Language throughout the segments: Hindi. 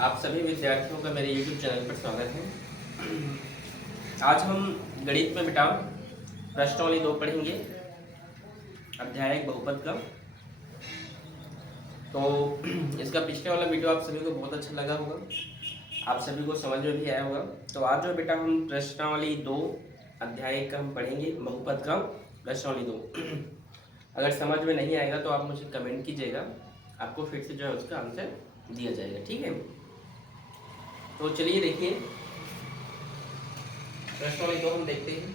आप सभी विद्यार्थियों का मेरे YouTube चैनल पर स्वागत है। आज हम गणित में बेटा प्रश्नावली 2 पढ़ेंगे, अध्याय बहुपद का। तो इसका पिछले वाला वीडियो आप सभी को बहुत अच्छा लगा होगा, आप सभी को समझ में भी आया होगा। तो आज जो बेटा हम प्रश्नावली 2 अध्याय का हम पढ़ेंगे, बहुपद का प्रश्नावली 2। अगर समझ में नहीं आएगा तो आप मुझे कमेंट कीजिएगा, आपको फिर से जो है उसका आंसर दिया जाएगा, ठीक है। तो चलिए देखिए प्रश्नावली 2 हम देखते हैं।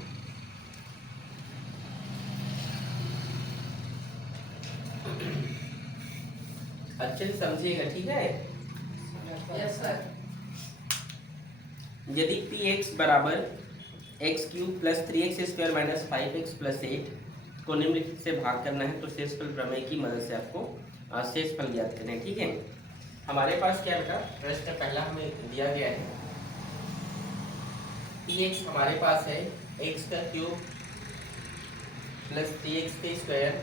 अच्छे से समझिएगा, ठीक है। Yes sir. यदि px बराबर x cube plus 3x square minus 5x plus 8 को निम्नलिखित से भाग करना है तो शेषफल प्रमेय की मदद से आपको शेषफल ज्ञात करना है, ठीक है। हमारे पास क्या बेटा प्रश्न पहला हमें दिया गया है, px हमारे पास है x का क्यूब प्लस 3x का square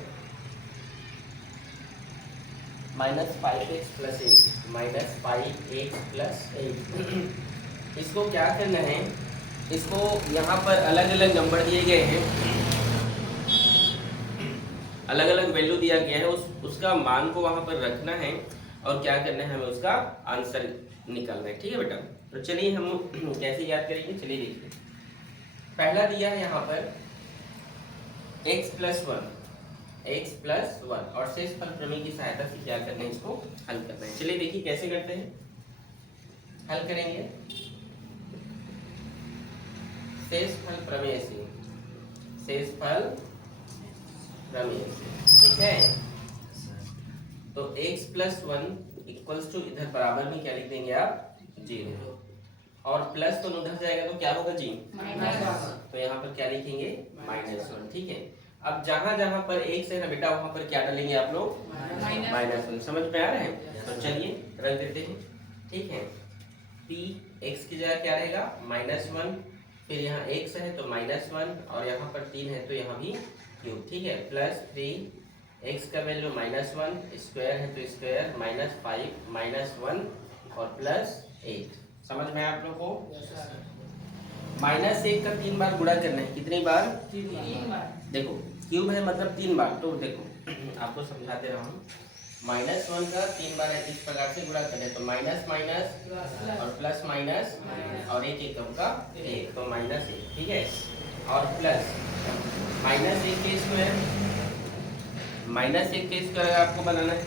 minus 5x plus 8 minus 5x plus 8। इसको क्या करना है, इसको यहाँ पर अलग अलग नंबर दिए गए हैं, अलग अलग वैल्यू दिया गया है, उसका मान को वहाँ पर रखना है और क्या करना है, हमें उसका आंसर निकालना है, ठीक है बेटा। तो चलिए हम कैसे याद करेंगे, चलिए देखिए। पहला दिया है यहाँ पर x प्लस 1 और शेषफल प्रमेय की सहायता से क्या करना है, इसको हल करना है। चलिए देखिए कैसे करते हैं, हल करेंगे शेषफल प्रमेय से, शेषफल प्रमेय से, ठीक है। तो x प्लस 1 इक्वल्स टू इधर बराबर में क्या लिख देंगे आप, 0, और प्लस 1 उधर जाएगा तो क्या होगा जी, तो यहाँ पर क्या लिखेंगे, -1, ठीक है। अब जहां जहां पर x है ना बेटा, वहां पर क्या डालेंगे आप लोग, -1। समझ में आ रहा है, तो चलिए रख देते हैं, ठीक है। p x की जगह क्या रहेगा, -1, फिर यहाँ x है तो -1 और यहाँ पर 3 है तो यहाँ भी क्यूब, ठीक है, प्लस 3 x का वैल्यू -1, स्क्वायर है तो स्क्वायर, -5 -1 और प्लस 8। समझ में आप लोग को, -1 का 3 बार गुणा करना है, कितनी बार, 3 बार। देखो क्यूब है मतलब 3 बार, तो देखो आपको समझाते रहा हूँ। -1 का 3 बार है, इस प्रकार से गुणा करें तो माइनस माइनस और प्लस माइनस और एक एकम का 1 तो -1, ठीक है, और प्लस -1 के स्क्वायर, -1 के स्क्वायर आपको बनाना है,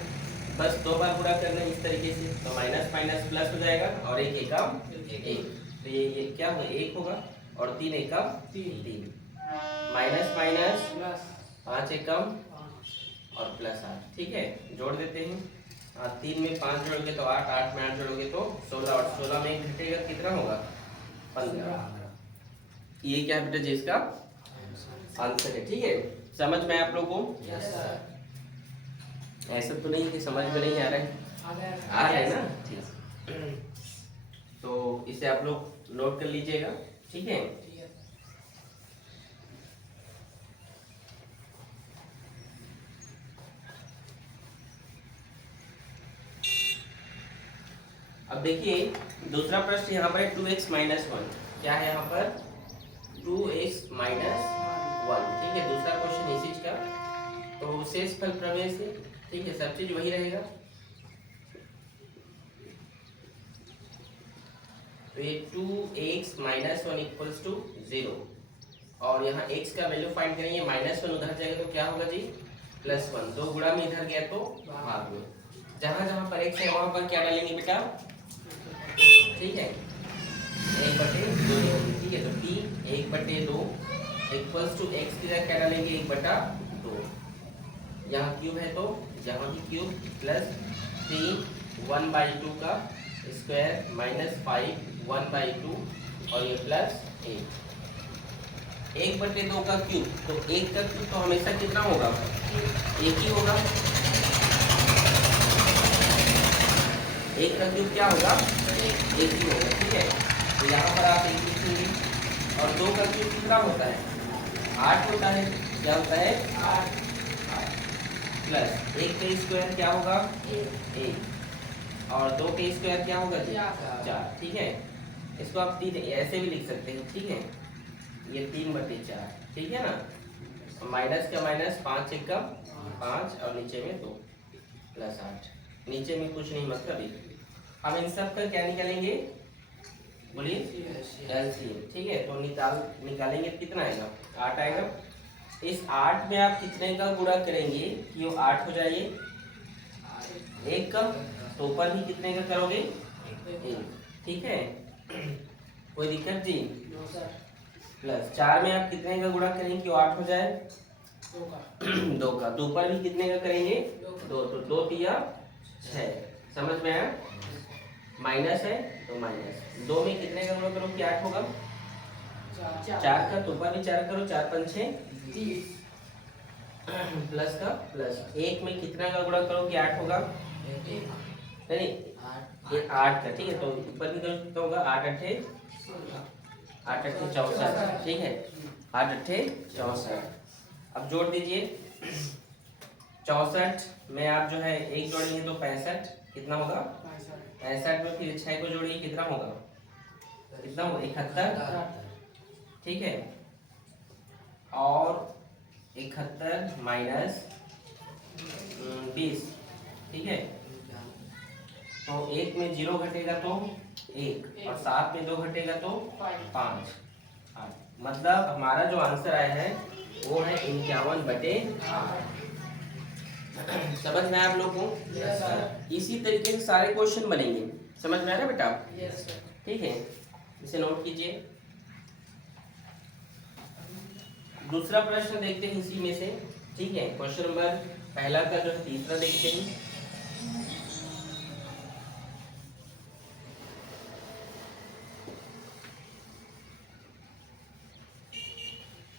बस 2 बार गुणा करना है इस तरीके से, तो माइनस माइनस प्लस हो जाएगा और एक एकम 1, तो ये क्या होगा, 1 होगा और 3 एकम 3, माइनस माइनस 5 एकम और प्लस 8, ठीक है। जोड़ देते हैं, 3 में 5 जोड़ोगे तो 8, 8 में 8 जोड़ोगे तो 16 और 16 में 1 घटेगा, कितना होगा, 15। ये क्या बेटा जी इसका आंसर है, ठीक है। समझ में आप लोगों को, यस सर। ऐसा तो नहीं कि समझ में नहीं आ रहा है, आ रहा है ना, ठीक। तो इसे आप लोग नोट कर लीजिएगा, ठीक है। अब देखिए दूसरा प्रश्न यहाँ पर है 2x माइनस 1, क्या है यहाँ पर 2x माइनस 1, ठीक है। दूसरा क्वेश्चन इसी चीज का, तो शेषफल प्रमेय से, ठीक है, सब चीज वही रहेगा। तो ये 2x माइनस 1 इक्वल्स टू 0 और यहाँ x का वैल्यू फाइंड करेंगे, -1 उधर जाएगा तो क्या होगा जी, +1, 2 गुणा में इधर गया तो भाग में, जहां जहां पर x है वहां पर क्या डालेंगे बेटा, ठीक है, 1/2, ठीक है। तो t 1/2 इक्वल्स टू x की जगह क्या डालेंगे, 1/2, यहाँ क्यूब है तो यहाँ भी क्यूब, प्लस 3 1/2 का स्क्वायर माइनस 5 1/2 और ये प्लस 8, 1/2 का क्यूब, तो 1 का क्यूब तो हमेशा कितना होगा, 1 ही होगा, 1 का क्यूब क्या होगा, 1 ही होगा, ठीक है। तो यहाँ पर आप 1 लिखेंगे और 2 का क्यूब कितना होता है, 8 होता है, क्या होता है 8 प्लस 1 का स्क्वायर क्या होगा, 1, और 2 का स्क्वायर क्या होगा जी? चार। 4। ठीक है, इसको आप 3 ऐसे भी लिख सकते हैं। ठीक है, ये 3/4। ठीक है ना, माइनस का माइनस, 5 एकम 5 और नीचे में 2 प्लस 8, नीचे में कुछ नहीं मतलब ये। हम इन सब का क्या निकालेंगे बोलिए? एलसीएम। ठीक है, तो निकालेंगे कितना आएगा? 8 आएगा। इस 8 में आप कितने का गुणा करेंगे कि वो 8 हो जाए? 1 का। तो ऊपर भी कितने का करोगे? 1। ठीक है, कोई दिक्कत जी? प्लस 4 में आप कितने का गुणा करेंगे कि वो 8 हो जाए? 2 का। तो ऊपर भी कितने का करेंगे? 2। तो 2 तिया 6। समझ में आया? माइनस है तो माइनस। 2 में कितने का गुणा करो कि 8 होगा? 4 का। तो ऊपर भी 4 करो, 4 पंचे 30। प्लस का प्लस। 1 में कितना का गुणा करो कि 8 होगा? नहीं, ये 8 का। ठीक है, तो ऊपर भी करो कितना होगा? 8 अट्ठे 64। ठीक है, 8 अट्ठे 64। अब जोड़ दीजिए। 64 में आप जो है 1 जोड़ेंगे तो 65। कितना होगा? 65 में फिर 6 को जोड़िए, कितना होगा? कितना होगा? 71। ठीक है, और 71 माइनस 20। ठीक है, तो 1 में 0 घटेगा तो 1, और 7 में 2 घटेगा तो 5। मतलब हमारा जो आंसर आया है वो है 51/8। समझ में आया आप लोग को? Yes, sir. इसी तरीके से सारे क्वेश्चन बनेंगे। समझ में आ रहा है बेटा? Yes, sir. ठीक है, इसे नोट कीजिए। दूसरा प्रश्न देखते हैं इसी में से। ठीक है, क्वेश्चन नंबर पहला का जो है तीसरा देखते हैं।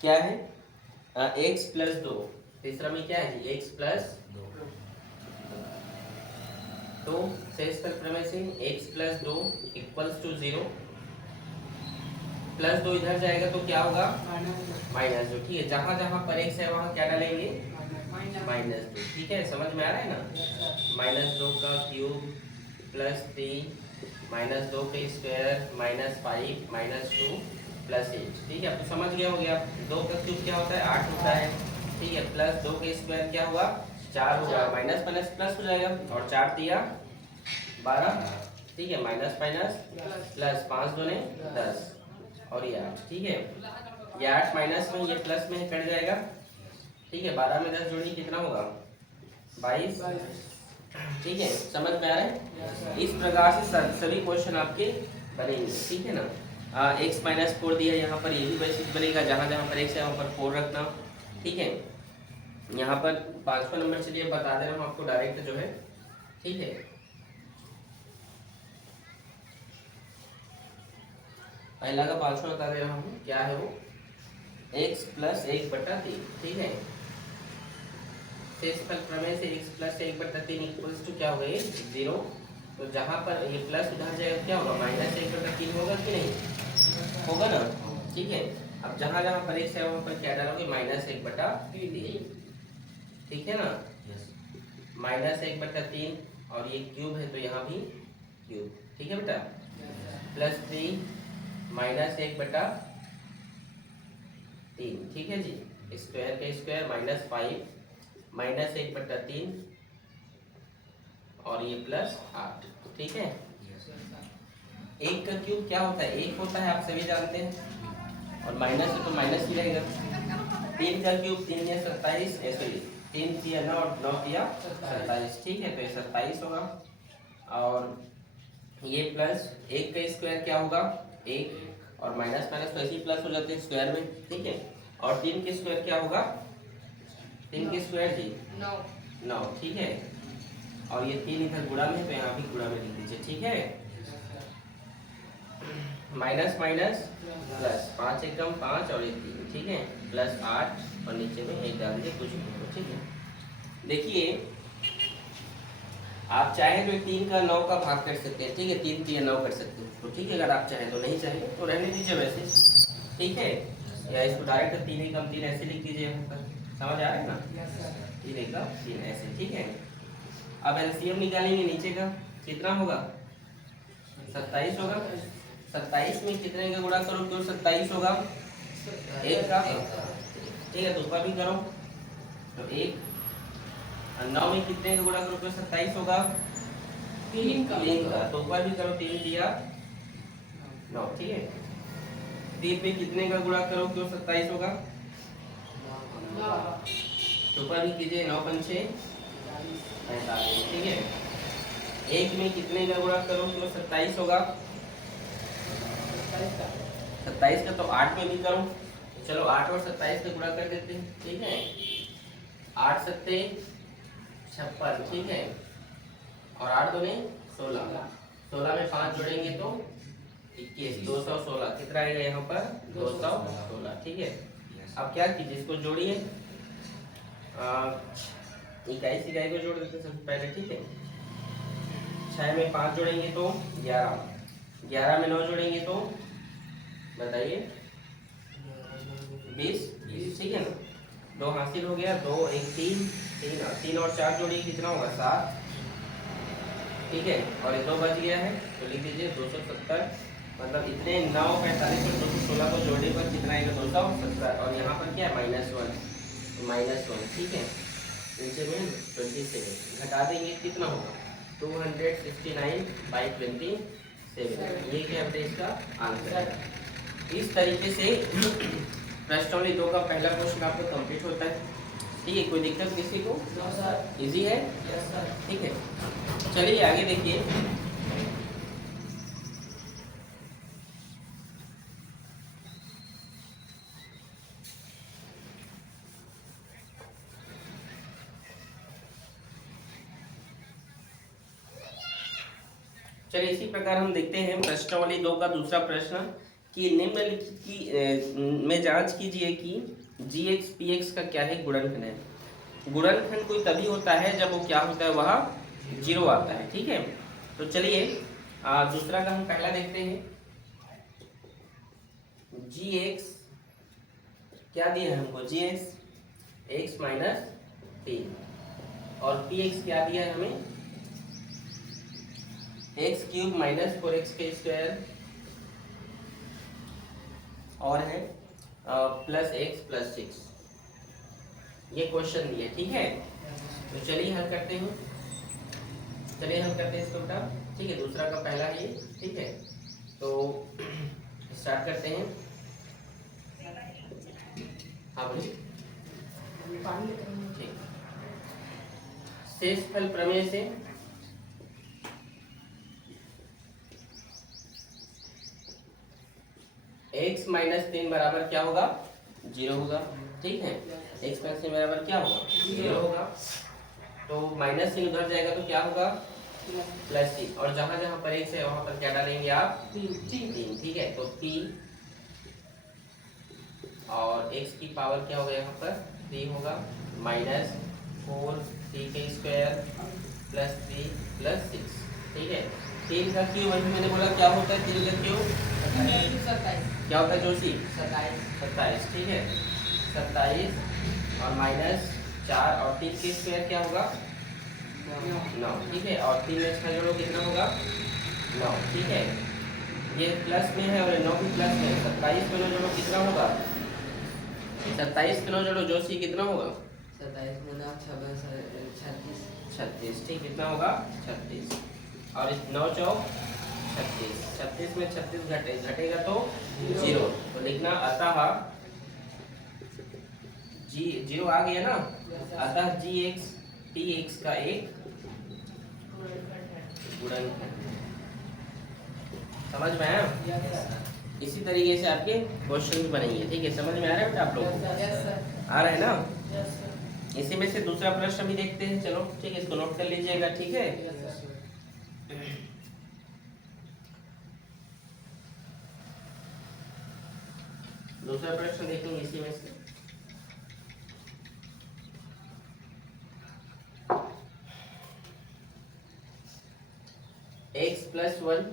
क्या है? x plus 2। तीसरा में क्या है जी? x plus 2। शेष पर प्रमेय से x plus 2 equals to 0। Plus 2 इधर जाएगा तो क्या होगा? -2। ठीक है, जहां जहां पर x है वहां क्या डालेंगे? -2। ठीक है, समझ में आ रहा है ना? -2 का क्यूब प्लस 3 -2 का स्क्वायर -5 -2 प्लस 8। ठीक है, अब तो समझ गया हो गया। 2 का क्यूब क्या होता है? 8 होता है। ठीक है, प्लस 2 का स्क्वायर क्या हुआ? 4 होगा। माइनस माइनस प्लस हो जाएगा, और 4 दिया 12। ठीक है, माइनस माइनस प्लस, 5 दूने 10 और ये 8। ठीक है, ये 8 माइनस में, ये प्लस में कट जाएगा। ठीक है, 12 में 10 जोड़िए, कितना होगा? 22। ठीक है, समझ में आ रहा है? इस प्रकार से सभी क्वेश्चन आपके बनेंगे। ठीक है ना? x माइनस 4 दिया यहाँ पर, ये भी वैसे बनेगा। जहाँ जहाँ पर x है वहाँ पर 4 रखना। ठीक है, यहाँ पर 5वां नंबर चलिए बता दे रहा हूँ आपको डायरेक्ट जो है। ठीक है, पहला का 5वां बता दे रहा हूँ। क्या है वो? x plus 1/3। ठीक है, शेषफल प्रमेय से x प्लस 1/3 इक्वल्स टू क्या होगा? 0। तो जहाँ पर ये प्लस उधर जाएगा क्या होगा? -1/3 होगा कि नहीं? होगा ना? ठीक है, अब जहाँ जहाँ पर x है वहाँ पर क्या डालोगे? -1/3। ठीक है ना? -1/3, और ये क्यूब है तो यहाँ भी क्यूब। ठीक है बेटा? प्लस 3 -1/3। ठीक है जी, स्क्वायर का स्क्वायर -5 -1/3, और ये प्लस 8। ठीक है, 1 का क्यूब क्या होता है? 1 होता है, आप सभी जानते हैं, और माइनस है तो माइनस ही रहेगा। 3 का क्यूब 3 या 27, ऐसे 3 तिया 9 और 9 तिया 27। ठीक है, तो ये 27 होगा। और ये प्लस 1 का स्क्वायर क्या होगा? 1, और माइनस माइनस तो ऐसे ही प्लस हो जाते हैं स्क्वायर में। ठीक है, और 3 के स्क्वायर क्या होगा? 3 के स्क्वायर जी 9। ठीक है, और ये 3 इधर गुणा में, तो यहाँ भी गुणा में लिख दीजिए। ठीक है, माइनस माइनस प्लस, 5 एकम 5 और 1 3। ठीक है, प्लस 8 और नीचे में 1 डाल दीजिए, कुछ नहीं हो। ठीक है, देखिए आप चाहें तो 3 का 9 का भाग कर सकते हैं। ठीक है, 3 3 9 कर सकते हैं तो ठीक है, अगर आप चाहें तो। नहीं चाहें तो रहने दीजिए वैसे। ठीक है, या इसको डायरेक्ट 3 एकम 3 ऐसे लिख दीजिए। यहाँ पर समझ आ रहा है ना? 3 एकम 3 ऐसे। ठीक है, अब एलसीएम निकालेंगे नीचे का। कितना होगा 27 होगा। 27 में कितने का गुणा करो तो 27 होगा, एक का, ठीक है। तो ऊपर भी करो तो एक, और 9 में कितने का गुणा करो तो 27 होगा, 3 का, तो ऊपर भी करो, 3 दिया 9, ठीक है। 3 में कितने का गुणा करो तो 27 होगा, तो ऊपर भी कीजिए, 9 पंचे 45, ठीक है। 1 में कितने का गुणा करो तो 27 होगा, 27 का, तो 8 में भी करो। चलो 8 और 27 का गुणा कर देते हैं, ठीक है। 8 सत्ते 56, ठीक है, और 8 दूने 16, 16 में 5 जोड़ेंगे तो 21, 216 कितना आएगा यहाँ पर 216, ठीक है। अब क्या कीजिए, इसको जोड़िए, इकाई से इकाई को जोड़ देते हैं सबसे पहले, ठीक है। 6 में 5 जोड़ेंगे तो 11, 11 में 9 जोड़ेंगे तो बताइए 20, ठीक है ना। 2 हासिल हो गया, 2 1 3, 3 और 4 जोड़िए कितना होगा 7, ठीक है। और ये 2 बच गया है तो लिख दीजिए 270, मतलब इतने 9 45 और 216 को जोड़ने पर कितना आएगा 270, और यहाँ पर क्या है -1, तो -1, ठीक है। नीचे में 27 घटा देंगे कितना होगा 269/27, ये क्या है इसका आंसर है। इस तरीके से प्रश्नावली 2 का पहला क्वेश्चन आपका कंप्लीट होता है, ठीक है। कोई दिक्कत किसी को? इजी है, ठीक है। चलिए आगे देखिए, चलिए इसी प्रकार हम देखते हैं प्रश्नावली 2 का दूसरा प्रश्न कि निम्नलिखित की में जांच कीजिए कि gx px का क्या है गुणनखंड है। गुणनखंड कोई तभी होता है जब वो क्या होता है, वह 0 आता है, ठीक है। तो चलिए दूसरा का हम पहला देखते हैं। gx क्या दिया है हमको, gx x - 3, और px क्या दिया है हमें, x³ - 4x² और है +x+6, ये क्वेश्चन दिया, ठीक है। तो चलिए हल करते हैं, इसको बेटा, ठीक है। दूसरा का पहला है ये, ठीक है। तो स्टार्ट करते हैं, हाँ बोलिए, ठीक। शेषफल प्रमेय से x - 3 बराबर क्या होगा 0 होगा, ठीक है। x - 3 बराबर क्या होगा 0 होगा, तो -3 उधर जाएगा तो क्या होगा +3, और जहां जहां पर x है वहां पर क्या डालेंगे आप 3, ठीक है। तो p और x की पावर क्या होगा यहाँ पर 3 होगा, -4 3k² +3 +6, ठीक है। 3 का क्यूब, वही मैंने बोला क्या होता है 3 का क्यूब क्या होता है जोशी 27, ठीक है। 27 और -4 और 3k² क्या होगा 9, ठीक है। और 3 में 6 जोड़ो कितना होगा 9, ठीक है। ये प्लस में है और 9 भी प्लस में, 27 में 9 जोड़ो कितना होगा 27 में 9 जोड़ो जोशी कितना होगा 36, ठीक, कितना होगा 36, और 9 चौक 36, 36 में 36 घटेगा तो 0, तो लिखना अतः जीरो आ गया ना, अतः gx px का एक गुणनखंड। समझ में आया? इसी तरीके से आपके क्वेश्चन बनेंगे, ठीक है। समझ में आ रहा है बेटा आप लोगों को? आ रहा है ना। इसी में से दूसरा प्रश्न भी देखते हैं, चलो ठीक है, इसको नोट कर लीजिएगा, ठीक है। दूसरा प्रश्न देखेंगे इसी में से, x+1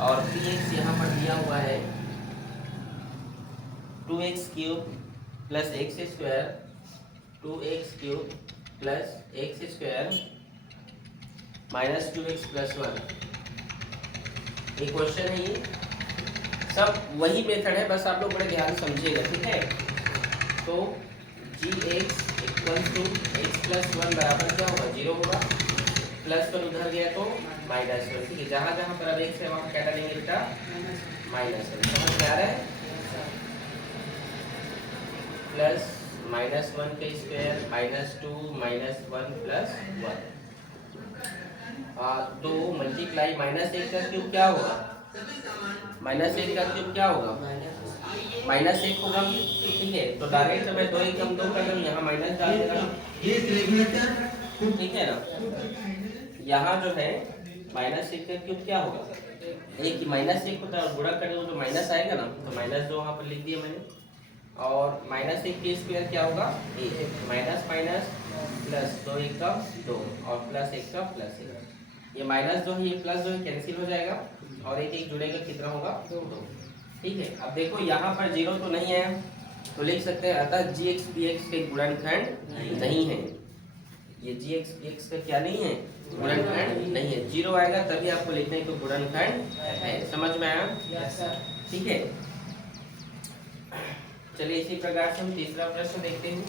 और px यहाँ पर दिया हुआ है 2x³ + x² 2x³ + x² minus 2x plus 1। ये क्वेश्चन है, ये सब वही मेथड है, बस आप लोग बड़े ध्यान से समझिएगा, ठीक है। तो gx equals to x plus 1 बराबर क्या होगा, 0 होगा। प्लस 1 उधर गया तो माइनस 1, ठीक है। जहाँ जहाँ पर अब x है वहाँ क्या डालेंगे बेटा, माइनस 1। समझ में आ रहा है। प्लस माइनस 1 का square minus 2 minus 1 plus 1, 2 multiply minus 1 का क्यूब क्या होगा, माइनस 1 का क्यूब क्या होगा, माइनस 1 होगा, ठीक है। तो डायरेक्ट मैं 2 1 2 कर दूँ, यहाँ माइनस डाल देना, ठीक है ना। यहाँ जो है माइनस 1 का क्यूब क्या होगा, एक माइनस 1 होता है, और गुणा करेंगे तो माइनस आएगा ना, तो माइनस 2 वहाँ पर लिख दिया मैंने। और माइनस 1 के स्क्वायर क्या होगा, 1, माइनस माइनस प्लस 2 1 का 2 और प्लस 1 का प्लस 1। ये माइनस 2 है, ये प्लस 2 है, कैंसिल हो जाएगा और एक एक जुड़ेगा, कितना होगा, 2। ठीक है। अब देखो यहाँ पर 0 तो नहीं है, तो लिख सकते हैं अतः gx px के गुणनखंड नहीं है। ये gx px का क्या नहीं है, गुणनखंड नहीं है। 0 आएगा तभी आपको लिखना है कि गुणनखंड है। समझ में आया, ठीक है। चलिए इसी प्रकार से हम तीसरा प्रश्न देखते हैं।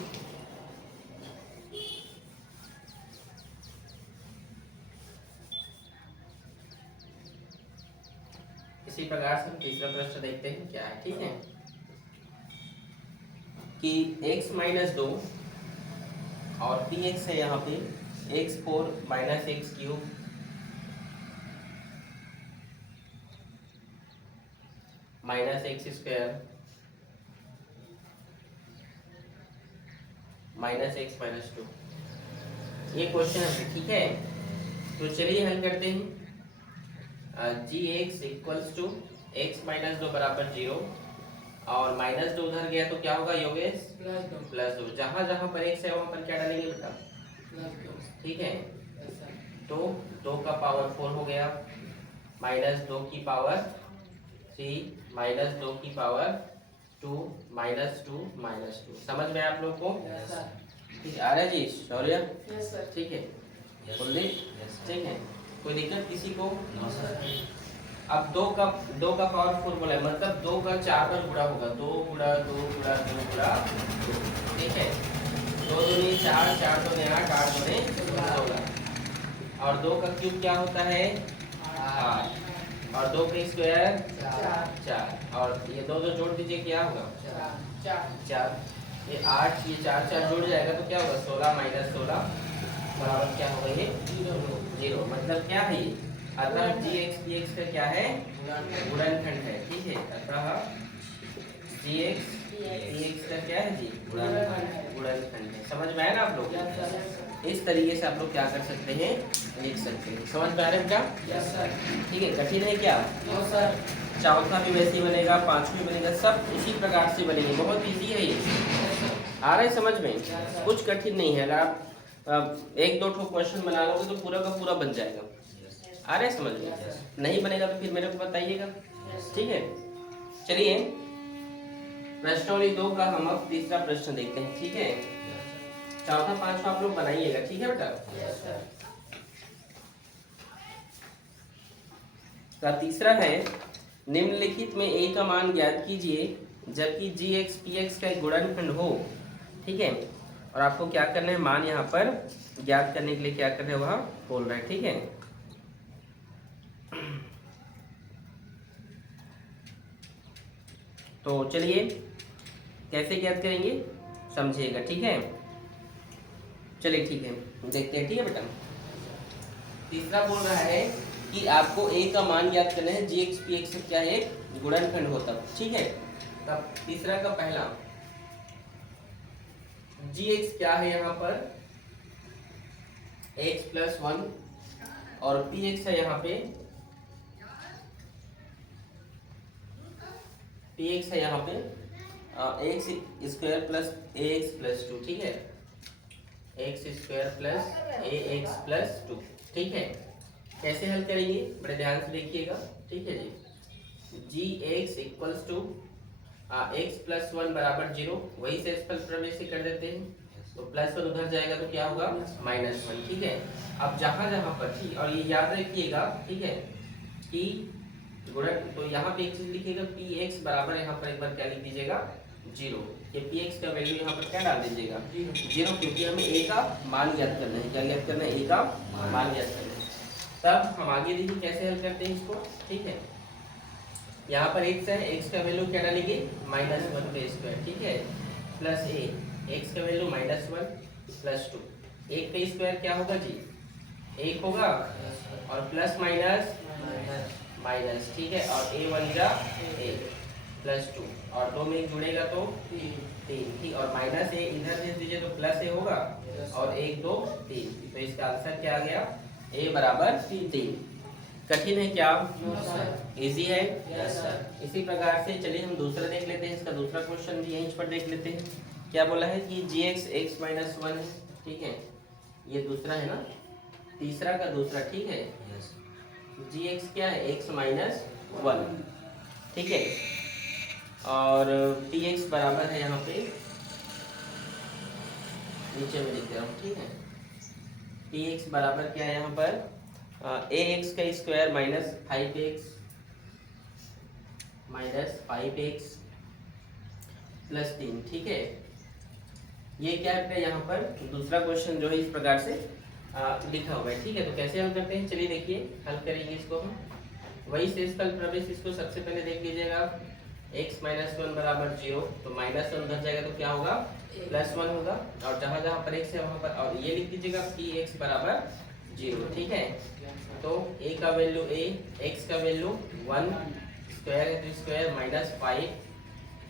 इसी प्रकार से हम तीसरा प्रश्न देखते हैं क्या है, ठीक है। कि x माइनस 2 और px है यहाँ पे x4 minus x cube minus x square minus x minus 2, ये क्वेश्चन है, ठीक है। तो चलिए हल करते हैं। gx equals to x minus 2 बराबर 0 और माइनस 2 उधर गया तो क्या होगा योगेश, प्लस 2। जहाँ जहाँ पर x है वहाँ पर क्या डालेंगे बेटा, ठीक है। तो 2 का पावर 4 हो गया, माइनस 2 की पावर 3 माइनस 2 की पावर 2 माइनस 2 माइनस 2। समझ में आप लोग को, ठीक है। आ रहा है जी शौर्य, ठीक है, कुलदीप, ठीक है। कोई दिक्कत किसी को, अब 2 का पावर 4 बोला है, मतलब 2 का 4 बार गुणा होगा, 2 गुणा 2 गुणा 2 गुणा 2, ठीक है। 2 दूनी 4, 4 दूनी 8, 8 दूनी 16 और 2 का क्यूब क्या होता है, 8 और 2 का स्क्वायर 4 और ये 2 जोड़ दीजिए, क्या होगा, 4। ये 8 ये 4 4 जुड़ जाएगा तो क्या होगा, 16 माइनस 16 बराबर क्या होगा, ये 0। मतलब क्या है ये, अतः gx px का क्या है, गुणनखंड है, ठीक है। अतः gx px का क्या है जी, गुणनखंड है। समझ में आया ना आप लोग। इस तरीके से आप लोग क्या कर सकते हैं, लिख सकते हैं। समझ में आ रहा है बेटा, ठीक है। कठिन है क्या, चौथा भी वैसे ही बनेगा, पांचवी बनेगा, सब इसी प्रकार से बनेंगे। बहुत इजी है ये, आ रहा है समझ में, कुछ कठिन नहीं है। अगर आप 1-2 क्वेश्चन बना लोगे तो पूरा का पूरा बन जाएगा। आ रहा है समझ में, नहीं बनेगा तो फिर मेरे को बताइएगा, ठीक है। चलिए प्रश्नों 2 का हम अब तीसरा प्रश्न देखते हैं, ठीक है। चौथा पांचवा आप लोग बनाइएगा, ठीक है बेटा। का तीसरा है, निम्नलिखित में a का मान ज्ञात कीजिए जबकि gx px का एक गुणनखंड हो, ठीक है। और आपको क्या करना है, मान यहाँ पर ज्ञात करने के लिए क्या करना है वह बोल रहा है, ठीक है। तो चलिए कैसे ज्ञात करेंगे समझिएगा, ठीक है। चलिए ठीक है, देखते हैं, ठीक है बेटा। तीसरा बोल रहा है कि आपको a का मान ज्ञात करना है, gx px से क्या है, गुणनखंड होता, ठीक है। तब तीसरा का पहला gx क्या है, यहाँ पर x प्लस 1 और px है यहाँ पे px है यहाँ पे x square plus ax plus 2, ठीक है। X square plus ax plus 2, ठीक है। कैसे हल करेंगे, बड़े ध्यान से देखिएगा, ठीक है जी। gx equals to x plus 1 बराबर 0, वही से फल प्रमेय से कर देते हैं। तो +1 उधर जाएगा तो क्या होगा -1, ठीक है। अब जहाँ जहाँ पर, ठीक, और ये याद रखिएगा, ठीक है, कि गुणन, तो यहाँ पे एक चीज लिखिएगा, px बराबर यहाँ पर एक बार क्या लिख दीजिएगा 0। ये px का वैल्यू यहाँ पर क्या डाल दीजिएगा 0, क्योंकि हमें a का मान ज्ञात करना है। क्या ज्ञात करना है? a का मान ज्ञात करना है। तब हम आगे देखिए कैसे हल करते हैं इसको, ठीक है। यहाँ पर x है, x का वैल्यू क्या डालेंगे -1/2, ठीक है, प्लस a, x का वैल्यू -1 + 2, 1 का स्क्वायर क्या होगा जी 1 होगा, और प्लस माइनस माइनस, ठीक है, और a1 जा a + 2, और 2 में 1 जुड़ेगा तो 3, ठीक, और माइनस a इधर भेज दीजिए तो प्लस a होगा, और 1 2 3, तो इसका आंसर क्या आ गया a बराबर 3। कठिन है क्या? इजी है। इसी प्रकार से चलिए हम दूसरा देख लेते हैं, इसका दूसरा क्वेश्चन भी यहीं पर देख लेते हैं। क्या बोला है कि gx x - 1 है, ठीक है, ये दूसरा है ना, तीसरा का दूसरा, ठीक है, gx क्या है x - 1, ठीक है, और px बराबर है यहाँ पे नीचे में लिख रहा हूँ, ठीक है, px बराबर क्या है यहाँ पर ax का स्क्वायर -5x + 3, ठीक है। ये क्या है यहाँ पर दूसरा क्वेश्चन जो है इस प्रकार से लिखा हुआ है, ठीक है। तो कैसे हल करते हैं, चलिए देखिए हल करेंगे इसको हम। वही शेषफल प्रमेय, इसको सबसे पहले देख लीजिएगा, x - 1 बराबर 0, तो -1 उधर जाएगा तो क्या होगा +1 होगा, और जहाँ जहाँ पर x है वहाँ पर, और ये लिख दीजिएगा कि x बराबर 0, ठीक है। तो a का वैल्यू a, x का वैल्यू 1, स्क्वायर है तो स्क्वायर -5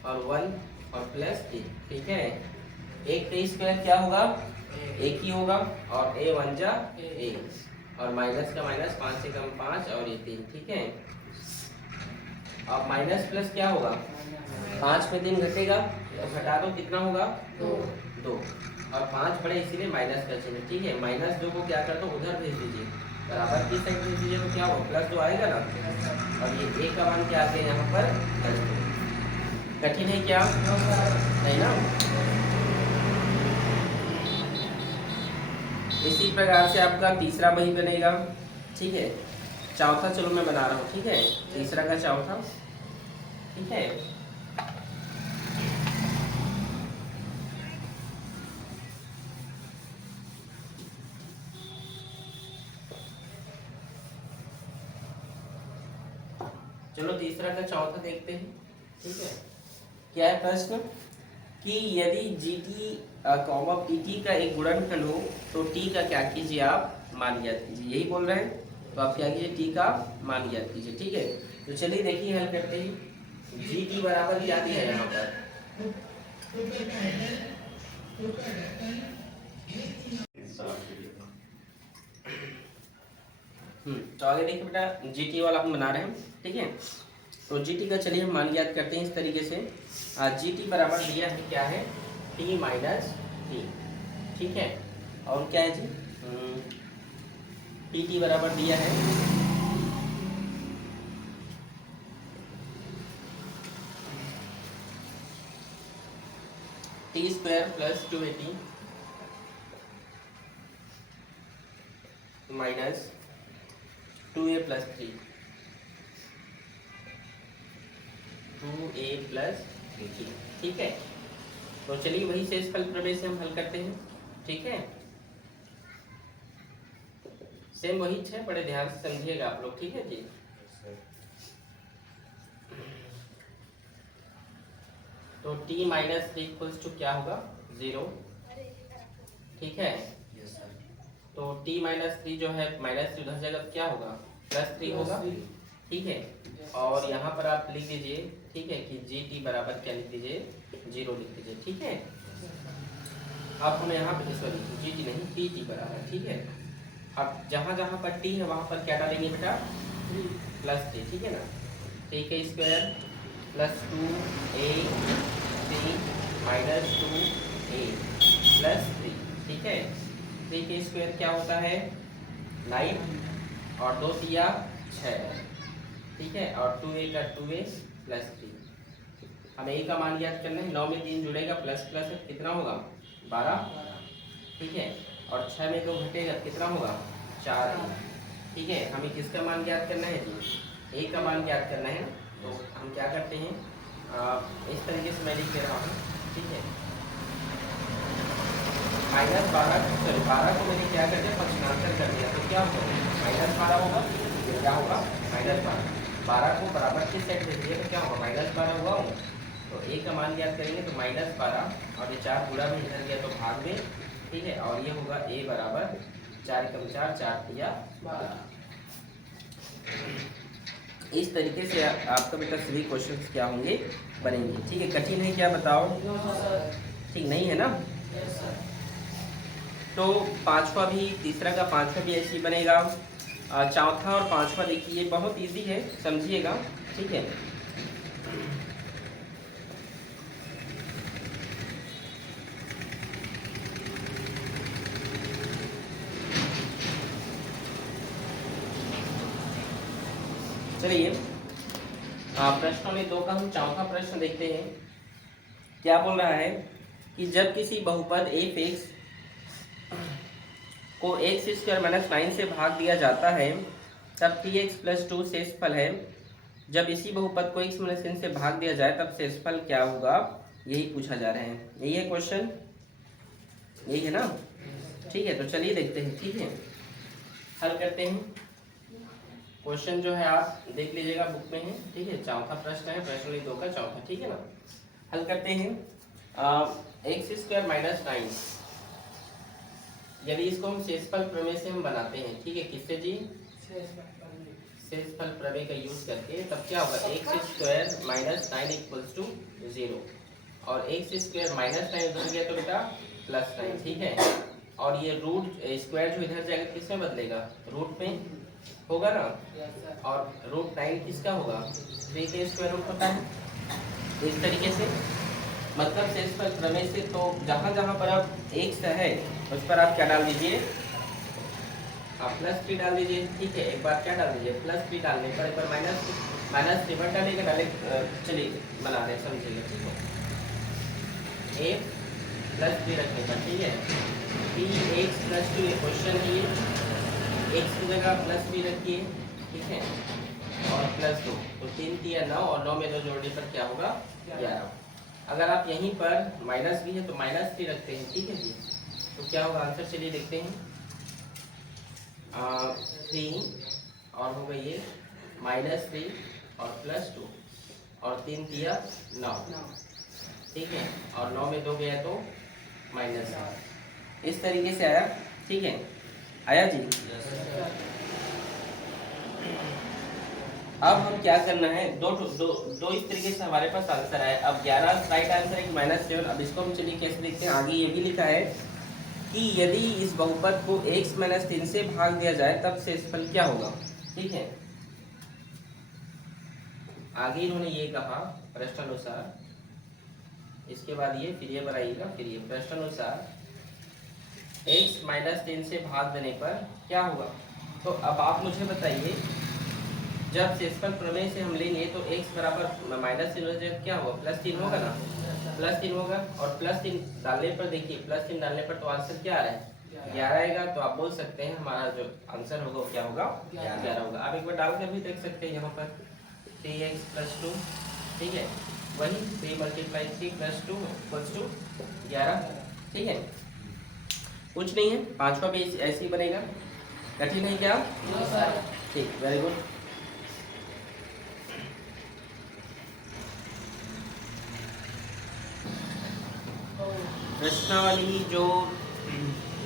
और 1 और +3, ठीक है। 1 का स्क्वायर क्या होगा 1 ही होगा, और a1 जा a, और माइनस का माइनस 5 से कम 5, और ये 3, ठीक है। अब माइनस प्लस क्या होगा 5 में 3 घटेगा, तो घटा दो कितना होगा 2, और 5 बड़े इसीलिए माइनस का चिन्ह, ठीक है। -2 को क्या कर दो उधर भेज दीजिए, बराबर की साइड भेज दीजिए, तो क्या होगा +2 आएगा ना, और ये a का मान क्या आ गया यहाँ पर +2। कठिन है क्या? नहीं ना। इसी प्रकार से आपका तीसरा वही बनेगा, ठीक है। चौथा चलो मैं बना रहा हूँ, ठीक है, तीसरा का चौथा, ठीक है। चलो तीसरा का चौथा देखते हैं, ठीक है। क्या है प्रश्न कि यदि gt, pt का एक गुणनफल हो तो t का क्या कीजिए आप मान ज्ञात कीजिए, यही बोल रहे हैं। तो आप क्या कीजिए t का मान ज्ञात कीजिए, ठीक है। तो चलिए देखिए हल करते हैं। gt बराबर क्या दिया है यहाँ पर, तो आगे देखिए बेटा gt वाला हम बना रहे हैं, ठीक है। तो gt का चलिए हम मान ज्ञात करते हैं इस तरीके से। gt बराबर दिया है क्या है t - t, ठीक है, और क्या है जी pt बराबर दिया है t² + 2at minus 2a + 3, 2a + 3, ठीक है। तो चलिए वही शेषफल प्रमेय से हम हल करते हैं, ठीक है। सेम वही है, बड़े ध्यान से समझिएगा आप लोग, ठीक है जी। तो t - 3 = क्या होगा 0, ठीक है। तो t - 3 जो है -3 उधर जाएगा तो क्या होगा +3 होगा, ठीक है। और यहाँ पर आप लिख दीजिए, ठीक है, कि gt बराबर क्या लिख दीजिए 0 लिख दीजिए, ठीक है। अब हम यहाँ पे सॉरी gt नहीं pt बराबर, ठीक है। अब जहाँ जहाँ पर t है वहाँ पर क्या डालेंगे बेटा +3, ठीक है ना। t का स्क्वायर + 2a 2a + 3, ठीक है। 3 का स्क्वायर क्या होता है 9, और 2 तिया 6, ठीक है, और 2a का 2a + 3। हमें a का मान याद करना है, 9 में 3 जुड़ेगा प्लस प्लस है, कितना होगा 12, ठीक है, और 6 में 2 घटेगा कितना होगा 4। ठीक है, हमें किसका मान ज्ञात करना है जी, ए का मान ज्ञात करना है। तो हम क्या करते हैं, इस तरीके से मैं लिख दे रहा हूँ। ठीक है, -12 सॉरी 12 को मैंने क्या कर दिया, पक्षांतर कर दिया, तो क्या होगा -12 होगा, क्या होगा -12 को बराबर किस साइड दे दिए तो क्या होगा -12 हुआ। तो ए का मान ज्ञात करेंगे तो -12 और ये 4 गुणा में इधर गया तो भाग में। ठीक है, और ये होगा ए बराबर 4 कम 4 4 या 12। इस तरीके से आपका बेटा सभी क्वेश्चंस क्या होंगे बनेंगे। ठीक है, कठिन है क्या बताओ, ठीक नहीं है ना। तो पांचवा भी, तीसरा का पांचवा भी ऐसे ही बनेगा। चौथा और पांचवा देखिए बहुत इजी है, समझिएगा। ठीक है, चलिए प्रश्न में 2 का हम चौथा प्रश्न देखते हैं। क्या बोल रहा है कि जब किसी बहुपद एफ एक्स को एक्स स्क्वायर माइनस 9 से भाग दिया जाता है तब 3x+2 शेषफल है। जब इसी बहुपद को x माइनस n से भाग दिया जाए तब शेषफल क्या होगा, यही पूछा जा रहा है। यही है क्वेश्चन, यही है ना। ठीक है, तो चलिए देखते हैं। ठीक है, हल करते हैं। क्वेश्चन जो है आप देख लीजिएगा, बुक में है। ठीक है, चौथा प्रश्न है, प्रश्न नंबर 2 का चौथा। ठीक है ना, हल करते हैं। x² माइनस 9, यदि इसको हम शेषफल प्रमेय से हम बनाते हैं। ठीक है, किससे जी, शेषफल प्रमेय का यूज करके, तब क्या होगा x² माइनस 9 इक्वल्स टू 0 और x² माइनस 9 उधर गया तो बेटा +9। ठीक है, और ये रूट स्क्वायर जो इधर जाएगा किसमें बदलेगा, रूट में होगा ना। और √9 किसका होगा, 3 के स्क्वायर रूट होता है। इस तरीके से मतलब शेषफल प्रमेय से, तो जहाँ जहाँ पर अब x है उस पर आप क्या डाल दीजिए, आप +3 डाल दीजिए। ठीक है, एक बार क्या डाल दीजिए, +3 डालने पर एक बार माइनस 3 डालेगा डायरेक्ट। चलिए बना रहे, समझिएगा। ठीक है, a +3 रखने पर, ठीक है, 3x+2 ये क्वेश्चन है, x की जगह +3 रखिए। ठीक है, और +2 तो 3 3 9 और 9 में 2 जोड़ने पर क्या होगा 11। अगर आप यहीं पर माइनस भी है तो -3 रखते हैं। ठीक है जी, तो क्या होगा आंसर, चलिए देखते हैं। 3 और होगा ये -3 और +2 और 3 3 9। ठीक है, और 9 में 2 गया तो -7। इस तरीके से आया। ठीक है, आया जी। अब हम क्या करना है, दो इस तरीके से हमारे पास आंसर है। अब 11 राइट आंसर है -7। अब इसको हम चलिए कैसे देखते हैं। आगे ये भी लिखा है कि यदि इस बहुपद को x माइनस 3 से भाग दिया जाए तब शेषफल क्या होगा। ठीक है, आगे इन्होंने ये कहा प्रश्नानुसार, इसके बाद ये फिर ये बनाइएगा, फिर ये प्रश्नानुसार x माइनस 3 से भाग देने पर क्या होगा। तो अब आप मुझे बताइए, जब शेषफल प्रमेय से हम लेंगे तो x बराबर -3 क्या होगा, +3 होगा ना, +3 होगा। और +3 डालने पर देखिए, +3 डालने पर तो आंसर क्या आ रहा है 11 आएगा। तो आप बोल सकते हैं हमारा जो आंसर होगा वो क्या होगा 11 होगा। आप एक बार डाल कर भी देख सकते हैं यहाँ पर 3x+2। ठीक है, वही 3 × 3 + 2 = 11। ठीक है, कुछ नहीं है, पांचवा भी ऐसे ही बनेगा। कठिन है क्या, ठीक, वेरी गुड। प्रश्नावली जो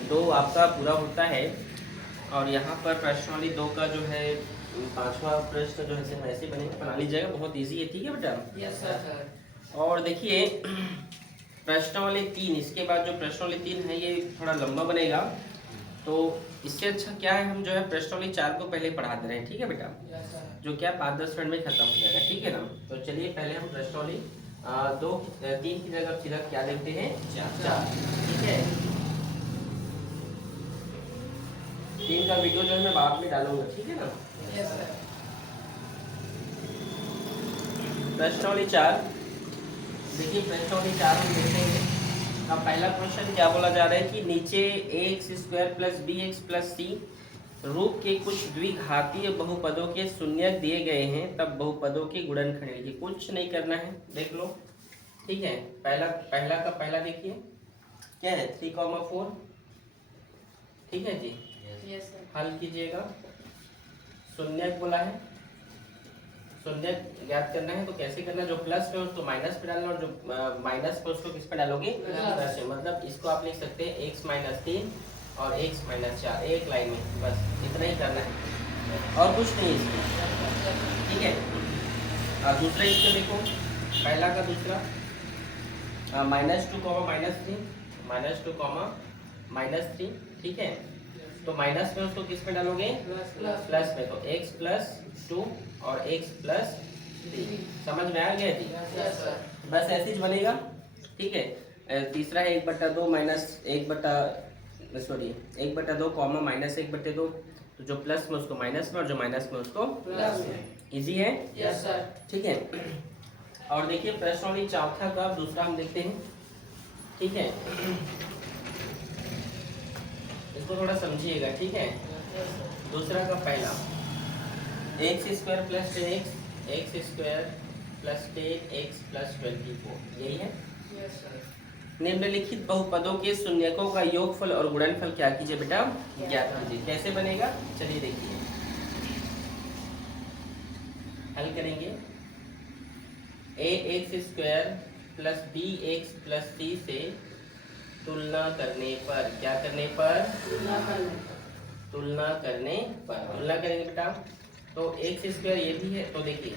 2 आपका पूरा होता है, और यहाँ पर प्रश्नावली 2 का जो है पांचवा प्रश्न जो है ऐसे बनेगा, बना लीजिएगा, बहुत इजी है। ठीक है बेटा, यस सर। और देखिए प्रश्नावली 3, इसके बाद जो प्रश्नावली 3 है ये थोड़ा लंबा बनेगा, तो इससे अच्छा क्या है हम जो है प्रश्नावली 4 को पहले पढ़ा दे रहे हैं। ठीक है बेटा, जो क्या 5-10 मिनट में खत्म हो जाएगा। ठीक है ना, तो चलिए पहले हम प्रश्नावली 3 की जगह सीधा क्या देखते हैं 4। ठीक है, 3 का वीडियो जो है मैं बाद में डालूंगा। ठीक है ना, यस सर। प्रश्नावली 4 देखिए, प्रश्नावली 4 हम देखते हैं। अब पहला क्वेश्चन क्या बोला जा रहा है कि नीचे ax² plus bx plus c रूप के कुछ द्विघातीय बहुपदों के शून्यक दिए गए हैं, तब बहुपदों के गुणनखंड लिखिए। कुछ नहीं करना है, देख लो, ठीक है। पहला का पहला देखिए क्या है 3,4, ठीक है जी। Yes sir. हल कीजिएगा। शून्यक बोला है, शून्यक ज्ञात करना है तो कैसे करना है, जो प्लस पे उसको माइनस पे डालना और जो माइनस पे उसको किस पे डालोगे, प्लस पे। मतलब इसको आप लिख सकते हैं x माइनस 3 और x माइनस 4, एक लाइन में, बस इतना ही करना है और कुछ नहीं इसमें, ठीक है। और दूसरा इसको देखो, पहला का दूसरा -2, -2, ठीक है। तो माइनस में उसको किस पे डालोगे, प्लस में, तो x प्लस 2 और x प्लस 3, समझ में आ गया जी। Yes sir. बस ऐसे ही बनेगा, ठीक है। तीसरा है 1/2 माइनस 1/2 कॉमा माइनस 1/2, तो जो प्लस में उसको माइनस में और जो माइनस में उसको प्लस में। इजी है, यस सर। ठीक है। और देखिए प्रश्नावली चौथा का दूसरा हम देखते हैं, ठीक है। इसको थोड़ा समझिएगा, ठीक है। दूसरा का पहला x² plus 10x, x² plus 10x plus 24, यही है। Yes sir. निम्नलिखित बहुपदों के शून्यकों का योगफल और गुणनफल क्या कीजिए बेटा, ज्ञात कीजिए। कैसे बनेगा, चलिए देखिए, हल करेंगे। ax² plus bx plus c से तुलना करने पर, क्या करने पर, तुलना करने पर, तुलना करेंगे बेटा। तो x² ये भी है, तो देखिए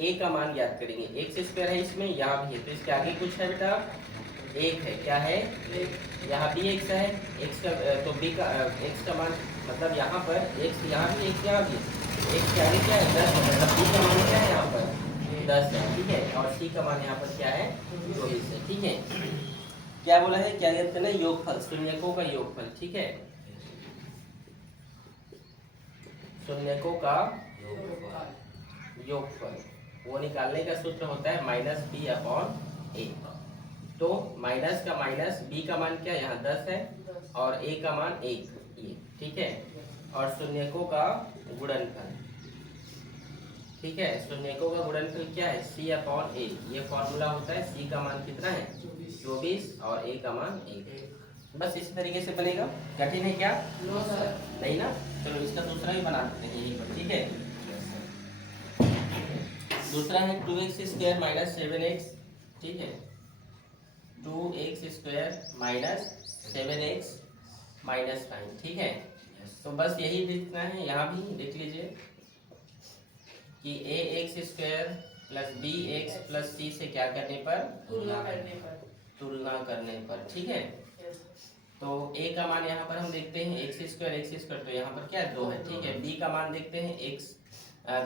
a का मान ज्ञात करेंगे। x² है इसमें, यहाँ भी है, तो इसके आगे कुछ है बेटा, एक है, क्या है, यहाँ भी x है, x का तो b का x का मान, मतलब यहाँ पर x, यहाँ भी x, यहाँ भी x के आगे क्या है, 10 है, मतलब b का मान क्या है यहाँ पर 10 है, ठीक है। और c का मान यहाँ पर क्या है, 24 है, ठीक है। क्या बोला है, क्या ज्ञात करना है, योगफल, शून्यकों का योगफल, ठीक है। शून्यकों का योगफल वो निकालने का सूत्र होता है -b/a। तो माइनस का माइनस, b का मान क्या है, यहाँ 10 है और a का मान 1, ये, ठीक है। और शून्यकों का गुणनफल, ठीक है। शून्यकों का गुणनफल क्या है, c/a, ये फॉर्मूला होता है। c का मान कितना है, 24 और a का मान 1। बस इस तरीके से बनेगा, कठिन है क्या, नो सर। नहीं ना। चलो इसका दूसरा भी बना देते हैं यहीं पर, ठीक है। दूसरा है 2x² माइनस 7x, ठीक है। 2x² माइनस 7x माइनस 5, ठीक है। तो बस यही लिखना है, यहाँ भी देख लीजिए कि ax² plus bx plus c से क्या करने पर, तुलना करने पर, ठीक है। तो a का मान यहाँ पर हम देखते हैं x², तो यहाँ पर क्या है, 2 है, ठीक है। b का मान देखते हैं x,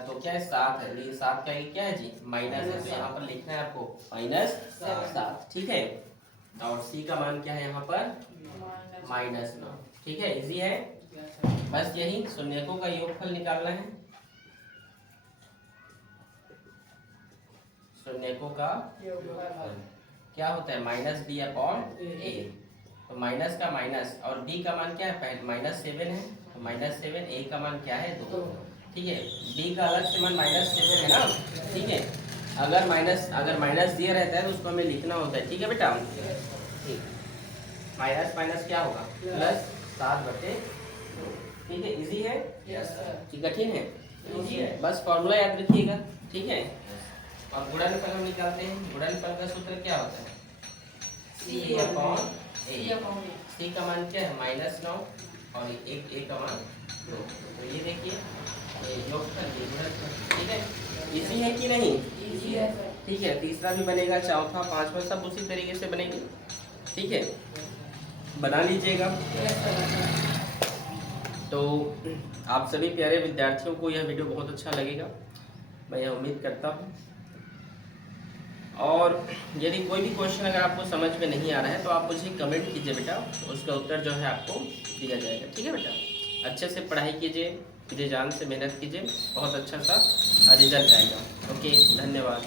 तो क्या है 7 है, ये 7 का क्या है जी, माइनस है, तो यहाँ पर लिखना है आपको -7, ठीक है। और c का मान क्या है यहाँ पर, -9, ठीक है। इजी है, बस यही शून्यकों का योगफल निकालना है। शून्यकों का क्या होता है, -b/a। तो माइनस का माइनस और b का मान क्या है, -7 है, तो -7, a का मान क्या है, 2, ठीक है। b का अलग से मान -7 है ना, ठीक है। अगर माइनस दिया रहता है तो उसको हमें लिखना होता है, ठीक है बेटा, ठीक। माइनस माइनस क्या होगा, +7/2, ठीक है। इजी है, कि कठिन है, इजी है, बस फॉर्मूला याद रखिएगा, ठीक है। और गुणनफल हम निकालते हैं। गुणनफल का सूत्र क्या होता है, c/a। c का मान क्या है, -9 और a का मान 2। तो ये देखिए योगफल, ये गुणनफल, ठीक है। इजी है कि नहीं, इजी है सर। ठीक है। तीसरा भी बनेगा, चौथा, पांचवा सब उसी तरीके से बनेंगे, ठीक है। बना लीजिएगा। तो आप सभी प्यारे विद्यार्थियों को यह वीडियो बहुत अच्छा लगेगा, मैं यह उम्मीद करता हूँ। और यदि कोई भी क्वेश्चन अगर आपको समझ में नहीं आ रहा है तो आप मुझे कमेंट कीजिए बेटा, उसका उत्तर जो है आपको दिया जाएगा, ठीक है बेटा। अच्छे से पढ़ाई कीजिए, जान से मेहनत कीजिए, बहुत अच्छा सा रिजल्ट आएगा। ओके, धन्यवाद।